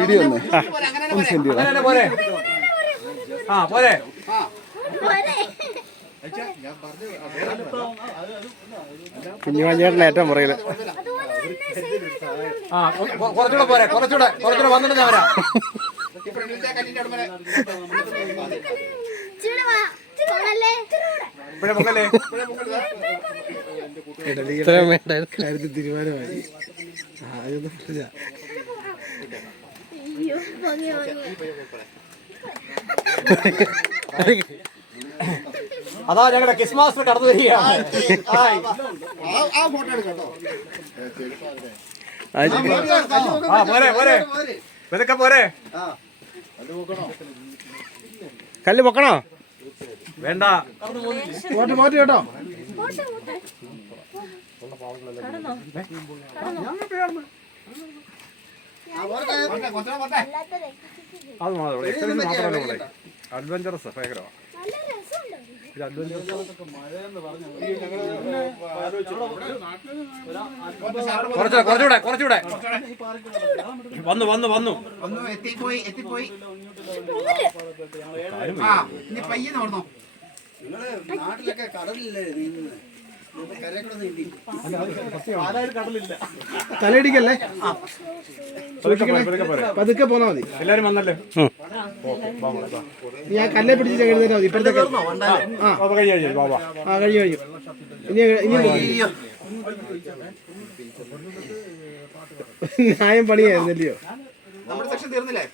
Video ഒന്ന്. Send പോരെ. ആ പോരെ. കുഞ്ഞുമഞ്ഞേട്ടൻ ഏറ്റവും പുറകിൽ. ആ കുറച്ചുകൂടെ പോരെ കുറച്ചുകൂടെ കുറച്ചുകൂടെ വന്നിട്ട് ഞാൻ വരാം. കാര്യത്തിൽ തീരുമാനമായി. ആ, അതൊന്നും പറ്റില്ല. അതാ ഞങ്ങളുടെ ക്രിസ്മസ് കടന്നു വരികയാണ്. പോരെ പോരെ. ഇതൊക്കെ പോരെ. കല്ല് പൊക്കണോ? വേണ്ട. പോട്ടെ പോട്ടെ കേട്ടോ. അത് മാത്രമേ എക്സസൈസ് മാത്രമല്ല ഉള്ളേ അഡ്വഞ്ചറസ് ഭയങ്കരമാണ് ഇത് അഡ്വഞ്ചറസ് കുറച്ചുകൂടെ കുറച്ചുകൂടെ വന്നു വന്നു വന്നു. എത്തിപ്പോയി എത്തിപ്പോയി. നാട്ടിലൊക്കെ കടലില്ലേ തലയിടിക്കല്ലേ? പതുക്കെ. പോന്നാ മതി. എല്ലാരും വന്നല്ലേ? നീ ആ കല്ലെ പിടിച്ച് എഴുന്നേറ്റാ മതി. ഇപ്പഴത്തെ. ആ കഴിഞ്ഞു കഴിഞ്ഞു ഇനി ഇനി ന്യായം പണിയായിരുന്നല്ലയോ? നമ്മുടെ സെക്ഷൻ തീർന്നില്ലേ?